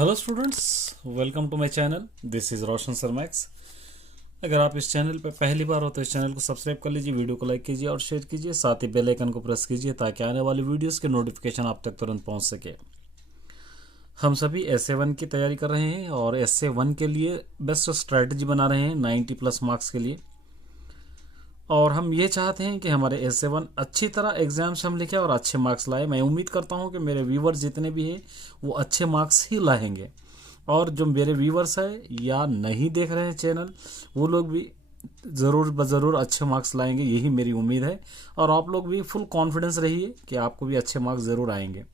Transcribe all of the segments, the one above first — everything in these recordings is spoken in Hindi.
Hello students, welcome to my channel. This is Roshan शर्मैक्स। अगर आप इस चैनल पर पहली बार हो तो इस चैनल को सब्सक्राइब कर लीजिए, वीडियो को लाइक कीजिए और शेयर कीजिए, साथ ही बेल आइकन को प्रेस कीजिए ताकि आने वाली वीडियोस के नोटिफिकेशन आप तक तुरंत पहुंच सके। हम सभी SA1 की तैयारी कर रहे हैं और SA1 के लिए बेस्ट स्ट्रैटेजी बना रहे हैं 90+ मार्क्स के लिए। और हम ये चाहते हैं कि हमारे SA1 अच्छी तरह एग्जाम से हम लिखें और अच्छे मार्क्स लाए। मैं उम्मीद करता हूँ कि मेरे व्यूवर्स जितने भी हैं वो अच्छे मार्क्स ही लाएंगे, और जो मेरे व्यूवर्स है या नहीं देख रहे हैं चैनल वो लोग भी ज़रूर अच्छे मार्क्स लाएंगे, यही मेरी उम्मीद है। और आप लोग भी फुल कॉन्फिडेंस रहिए कि आपको भी अच्छे मार्क्स ज़रूर आएंगे।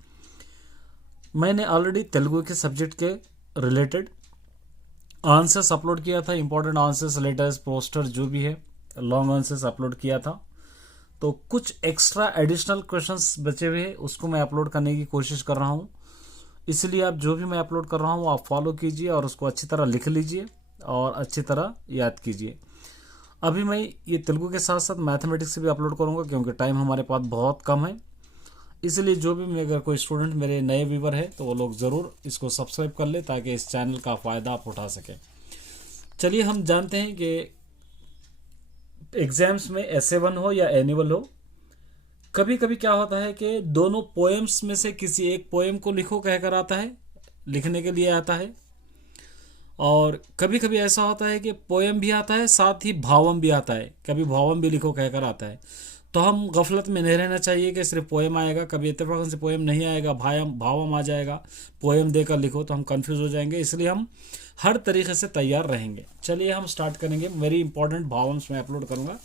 मैंने ऑलरेडी तेलुगु के सब्जेक्ट के रिलेटेड आंसर्स अपलोड किया था, इंपॉर्टेंट आंसर्स, लेटर्स, पोस्टर, जो भी है लॉन्ग आंसर्स अपलोड किया था। तो कुछ एक्स्ट्रा एडिशनल क्वेश्चंस बचे हुए हैं, उसको मैं अपलोड करने की कोशिश कर रहा हूँ। इसलिए आप जो भी मैं अपलोड कर रहा हूँ आप फॉलो कीजिए और उसको अच्छी तरह लिख लीजिए और अच्छी तरह याद कीजिए। अभी मैं ये तेलुगु के साथ साथ मैथमेटिक्स से भी अपलोड करूँगा क्योंकि टाइम हमारे पास बहुत कम है। इसलिए जो भी अगर कोई स्टूडेंट मेरे नए व्यूवर है तो वो लोग ज़रूर इसको सब्सक्राइब कर ले ताकि इस चैनल का फ़ायदा आप उठा सकें। चलिए हम जानते हैं कि एग्जाम्स में SA1 हो या एनुअल हो, कभी कभी क्या होता है कि दोनों पोएम्स में से किसी एक पोएम को लिखो कहकर आता है, लिखने के लिए आता है। और कभी कभी ऐसा होता है कि पोएम भी आता है साथ ही भावम भी आता है, कभी भावम भी लिखो कहकर आता है। तो हम गफलत में नहीं रहना चाहिए कि सिर्फ पोएम आएगा, कभी इत्तेफाकन से पोएम नहीं आएगा, भावम आ जाएगा, पोएम देकर लिखो तो हम कंफ्यूज हो जाएंगे। इसलिए हम हर तरीके से तैयार रहेंगे। चलिए हम स्टार्ट करेंगे। वेरी इंपॉर्टेंट भावम्स मैं अपलोड करूँगा,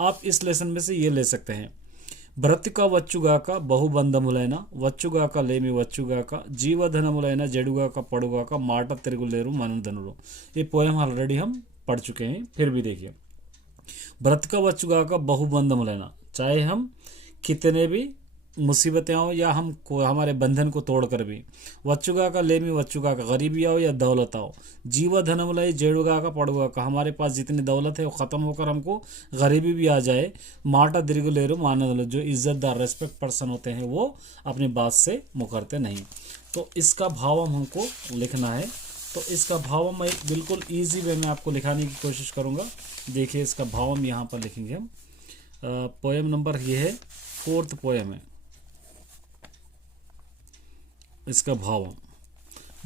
आप इस लेसन में से ये ले सकते हैं। బ్రతిక వచ్చుగాక బహుబంధములైన వచ్చుగాక లేమి వచ్చుగాక జీవధనములైన జడుగాక పడుగాక మాట తిరుగులేరు మనుధనులు। ये पोएम ऑलरेडी हम पढ़ चुके हैं, फिर भी देखिए। ब्रतिक వచ్చుగాక बहुबंधमुलैन, चाहे हम कितने भी मुसीबतें आओ या हम हमारे बंधन को तोड़कर भी, वच्चुगा का लेमी वच्चुगा का गरीबी आओ या दौलत आओ, जीवा धनमुलाई जेड़ुगा का पड़ुगा का, हमारे पास जितनी दौलत है वो ख़त्म होकर हमको गरीबी भी आ जाए, माटा दिर्गुलेरु मानदलो, जो इज्जतदार रेस्पेक्ट पर्सन होते हैं वो अपनी बात से मुकरते नहीं। तो इसका भाव हमको लिखना है। तो इसका भाव मैं बिल्कुल ईजी वे में आपको लिखाने की कोशिश करूँगा। देखिए इसका भाव हम यहाँ पर लिखेंगे हम। पोएम नंबर ये है, 4th पोएम है। इसका भाव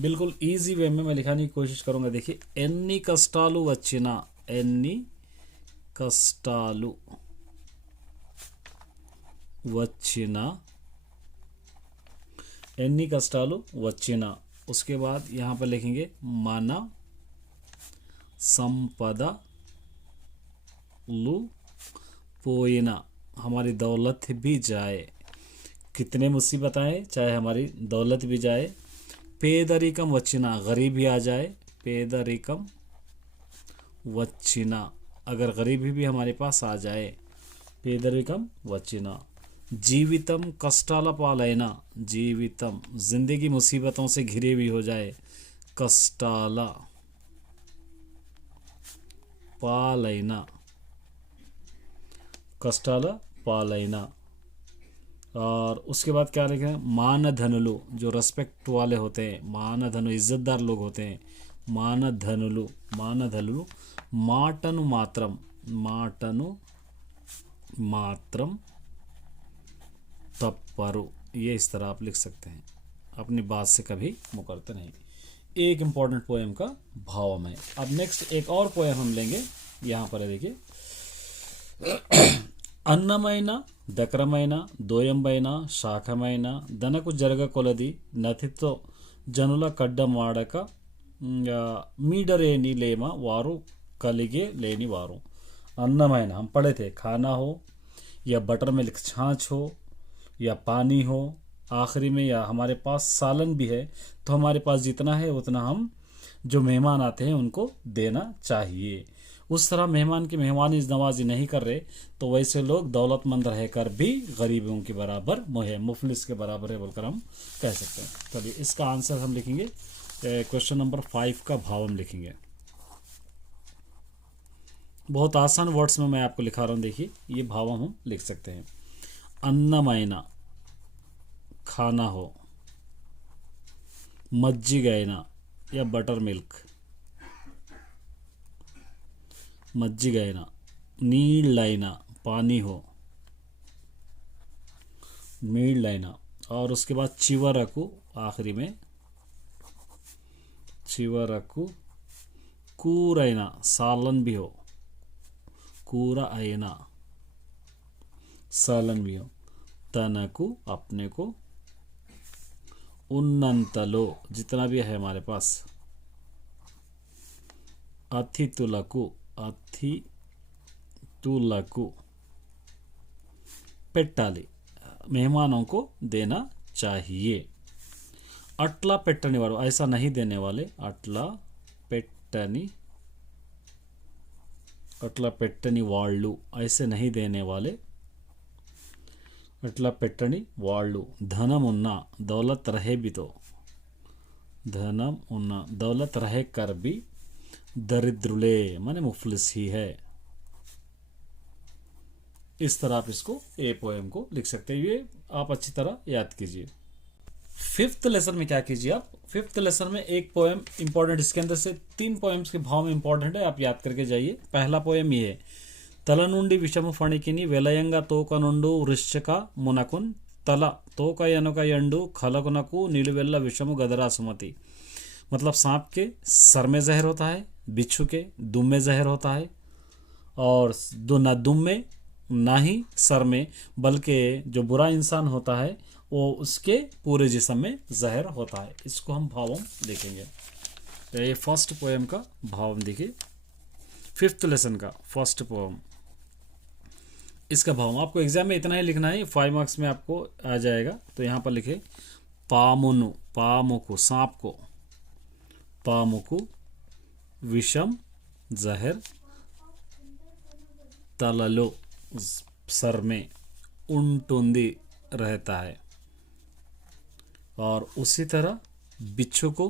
बिल्कुल इजी वे में मैं लिखाने की कोशिश करूंगा। देखिए, ఎన్ని కష్టాలు వచ్చినా, ఎన్ని కష్టాలు వచ్చినా, ఎన్ని కష్టాలు వచ్చినా, उसके बाद यहाँ पर लिखेंगे మన సంపదలు పోయినా, हमारी दौलत भी जाए, कितने मुसीबत आए चाहे हमारी दौलत भी जाए। पेदरिकम वच्चिना, गरीबी आ जाए, पेदरिकम वच्चिना, अगर गरीबी भी हमारे पास आ जाए, पेदरिकम वच्चिना। जीवितम कष्टाल पालैना, जीवितम जिंदगी मुसीबतों से घिरी हुई हो जाए, कष्टाला पालैना, कष्टाला पालैना। और उसके बाद क्या लिखें, मानधनुलु, जो रेस्पेक्ट वाले होते हैं, मानधनु इज्जतदार लोग होते हैं, मानधनुलु, मानधनुलु, माटनु मात्रम, माटनु मात्रम तप्परु। ये इस तरह आप लिख सकते हैं, अपनी बात से कभी मुकरते नहीं। एक इंपॉर्टेंट पोएम का भाव है। अब नेक्स्ट एक और पोएम हम लेंगे, यहाँ पर है देखिए। అన్నమైన దక్రమైన దోయంబైన శాఖమైన దనకు జరగ కొలది నతితో జనుల కడ్డం వాడక मीडरेनी लेमा वारू कलिगे लेनी वारू। अन्नమైన, हम पढ़े थे, खाना हो या बटर मिल्क छाछ हो या पानी हो, आखिरी में या हमारे पास सालन भी है, तो हमारे पास जितना है उतना हम जो मेहमान आते हैं उनको देना चाहिए। उस तरह मेहमान की मेहमानी नवाजी नहीं कर रहे तो वैसे लोग दौलतमंद रहकर भी गरीबों के बराबर मुफलिस के बराबर है बोलकर हम कह सकते हैं। चलिए इसका आंसर हम लिखेंगे, क्वेश्चन नंबर 5 का भाव हम लिखेंगे। बहुत आसान वर्ड्स में मैं आपको लिखा रहा हूँ, देखिए ये भाव हम लिख सकते हैं। अन्नमैना खाना हो, मज्जिगैना या बटर मिल्क, మజ్జిగైనా, నీళ్ళైనా, पानी हो, నీళ్ళైనా। और उसके बाद చివరకు आखिरी में చివరకు కూరైనా, सालन भी हो, కూర అయినా, सालन भी हो, तनकु अपने को, ఉన్నంతలో जितना भी है हमारे पास, అతిథులకు, अतिथुలకు పెట్టాలి, मेहमानों को देना चाहिए। अट्ला పెట్టని వాడు, ऐसा नहीं देने वाले, अट्ला పెట్టని, अट्ला పెట్టని వాళ్ళు, ऐसे नहीं देने वाले, अट्ला పెట్టని వాళ్ళు। धनम उन्ना, दौलत रहे भी तो, धनम उन्ना, दौलत रहे कर भी दरिद्रुले माने मुफलिस ही है। इस तरह आप इसको ए पोएम को लिख सकते हैं। ये आप अच्छी तरह याद कीजिए। फिफ्थ लेसन में क्या कीजिए आप, फिफ्थ लेसन में एक पोएम इंपॉर्टेंट, इसके अंदर से 3 पोएम्स के भाव में इंपॉर्टेंट है, आप याद करके जाइए। पहला पोएम ये है, तल నుండి విషము ఫణికిని వెలయంగా తోక నుండు వృశ్చిక మునకున్, तल तोक यनुक यंडु खलकुनकु निलुवेल्ला विषमु गदरा सुमति। मतलब सांप के सर में जहर होता है, बिच्छू के दुम में जहर होता है, और न दुम में ना ही सर में, बल्कि जो बुरा इंसान होता है वो उसके पूरे जिस्म में जहर होता है। इसको हम भावम देखेंगे। ये फर्स्ट पोएम का भावम देखिए, फिफ्थ लेसन का फर्स्ट पोएम, इसका भाव आपको एग्जाम में इतना ही लिखना है, 5 मार्क्स में आपको आ जाएगा। तो यहाँ पर लिखे, पामुनु, पामुकु सांप को, पामुकु विषम जहर, तललो सर में, उंटुंदी रहता है। और उसी तरह बिच्छू को,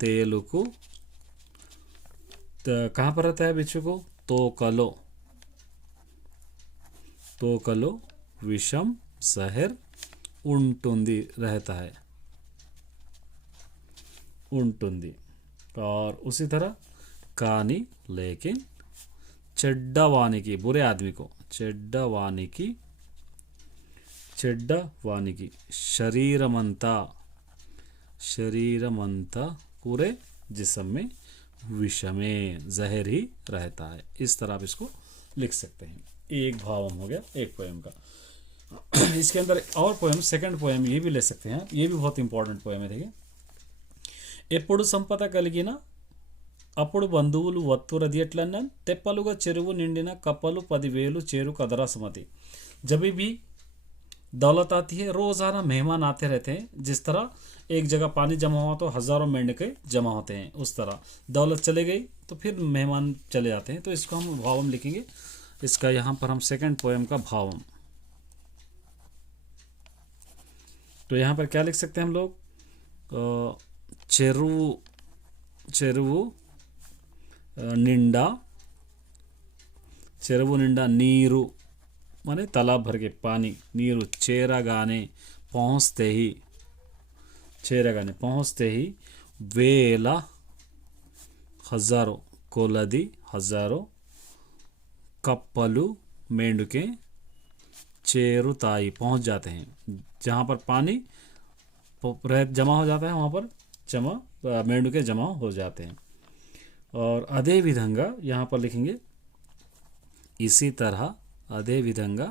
तेलु को, कहाँ पर रहता है बिच्छू को, तोकलो, तोकलो विषम जहर उंटुंदी रहता है, उंटुंदी। और उसी तरह कानी लेकिन, చెడ్డవాని की बुरे आदमी को, చెడ్డవాని की, చెడ్డవాని की शरीरमंता, शरीरमंता पूरे जिस्म में विषमे जहर ही रहता है। इस तरह आप इसको लिख सकते हैं। एक भावम हो गया एक पोएम का। इसके अंदर और पोएम, सेकंड पोएम ये भी ले सकते हैं, ये भी बहुत इंपॉर्टेंट पोएम है। देखिए, ఎప్పుడు సంపద కలిగిన అప్పుడు బంధువులు వత్తురది ఎట్లన్నా, తెప్పలుగా చెరువు నిండిన కప్పలు 10,000 చేరు కదరా సుమతి। जब भी दौलत आती है, रोज़ाना मेहमान आते रहते हैं। जिस तरह एक जगह पानी जमा हुआ तो हज़ारों मेंढके जमा होते हैं, उस तरह दौलत चले गई तो फिर मेहमान चले जाते हैं। तो इसको हम भावम लिखेंगे। इसका यहाँ पर हम सेकंड पोएम का भावम, तो यहाँ पर क्या लिख सकते हैं हम लोग, చెరువు, చెరువు నిండా, చెరువు నిండా నీరు माने तालाब भर के पानी, नीरू चेरागाने पहुँचते ही, चेरागाने पहुँचते ही, वेला हजारों, कोलदी हजारों, कप्पलू मेंढके चेरुताई पहुँच जाते हैं। जहाँ पर पानी जमा हो जाता है वहाँ पर मेंढके जमा हो जाते हैं। और अदे विधंगा यहाँ पर लिखेंगे, इसी तरह, अदे विधंगा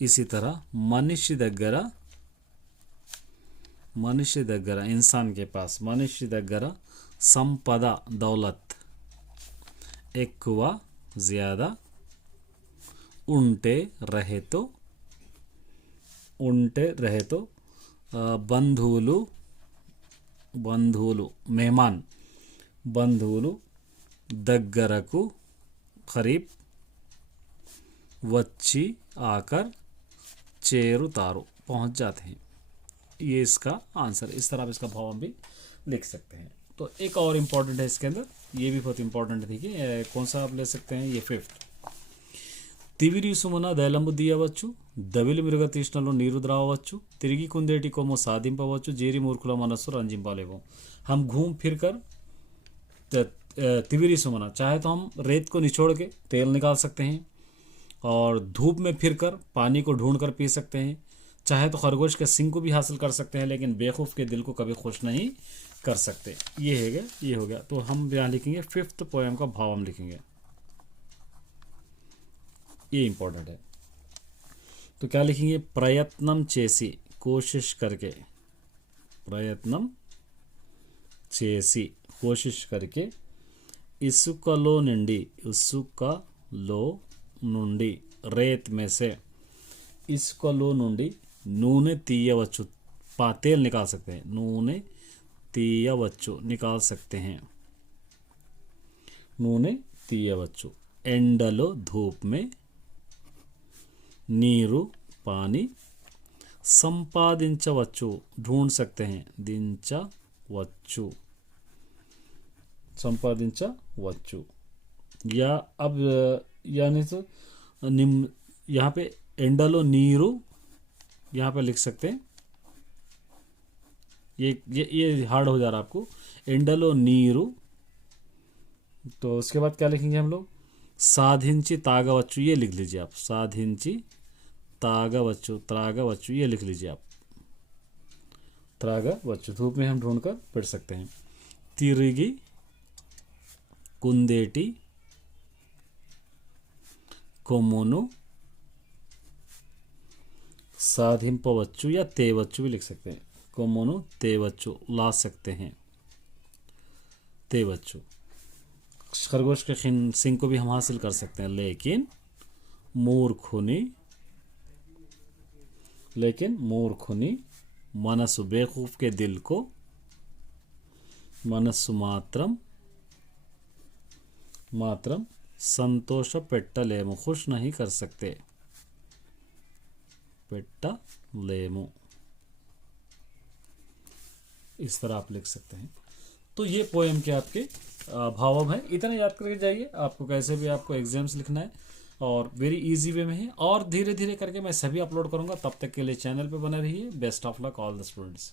इसी तरह, मनुष्य दग्गरा इंसान के पास, मनुष्य दग्गरा संपदा दौलत ఎక్కువ ज़्यादा ఉంటే रहे तो బంధువులు मेहमान, బంధువులు దగ్గరకు करीब వచ్చి आकर చేరుతారు पहुंच जाते हैं। ये इसका आंसर। इस तरह आप इसका भाव भी लिख सकते हैं। तो एक और इम्पॉर्टेंट है इसके अंदर, ये भी बहुत इम्पॉर्टेंट है। देखिए कौन सा आप ले सकते हैं, ये फिफ्थ, తివిరి సుమన దయలంబు దీయవచ్చు, దవిలి మృగ తృష్ణలో నీరు ద్రావవచ్చు, తిరిగి కుందేటి కొమ్ము సాధింపవచ్చు, జేరి మూర్ఖుల మనస్సు రంజింపలేము. हम घूम फिर कर तिविरी सुमना, चाहे तो हम रेत को निचोड़ के तेल निकाल सकते हैं और धूप में फिर कर पानी को ढूंढ कर पी सकते हैं, चाहे तो खरगोश के सिंग को भी हासिल कर सकते हैं, लेकिन बेवकूफ़ के दिल को कभी खुश नहीं कर सकते. ये है गया, ये हो गया. तो हम यहाँ लिखेंगे 5th पोएम का भाव हम लिखेंगे, ये इंपॉर्टेंट है. तो क्या लिखेंगे? प्रयत्नम चेसी, कोशिश करके, प्रयत्नम చేసి, కోషిష్ करके, ఇసుకలో నుండి, ఇసుకలో నుండి, రేత్ में से, ఇసుకలో నుండి నూనె తీయవచ్చు, तेल निकाल सकते हैं, నూనె తీయవచ్చు, निकाल सकते हैं, నూనె తీయవచ్చు. ఎండలో, धूप में, నీరు पानी, సంపాదించవచ్చు, ढूंढ सकते हैं, దించవచ్చు, संपादिंचవచ్చు. या अब यानी तो यहाँ पे एंडलो नीरू यहाँ पे लिख सकते हैं, ये हार्ड हो जा रहा है आपको. एंडलो नीरू. तो उसके बाद क्या लिखेंगे हम लोग? साधिंची तागवच्चु, ये लिख लीजिए आप, साधिंची तागवच्चु, त्रागवच्चु, ये लिख लीजिए आप, त्रागवच्चु. धूप में हम ढूंढ कर पढ़ सकते हैं. तिरिगी कुंदेटी कोमुनु साधिंपवच्चु या तेवच्चु भी लिख सकते हैं. कोमुनु तेवच्चु, ला सकते हैं, तेवच्चु. खरगोश के सिंग को भी हम हासिल कर सकते हैं, लेकिन मूर्खुनी मनस्सु, बेवकूफ के दिल को, मनस्सु मात्रम संतोष पेट्टलेमु, खुश नहीं कर सकते, पेट्टलेमु. इस तरह आप लिख सकते हैं. तो ये पोएम के आपके भावम है. इतना याद करके जाइए, आपको कैसे भी आपको एग्जाम्स लिखना है और वेरी इजी वे में है, और धीरे धीरे करके मैं सभी अपलोड करूंगा. तब तक के लिए चैनल पे बने रहिए. Best of luck all the students.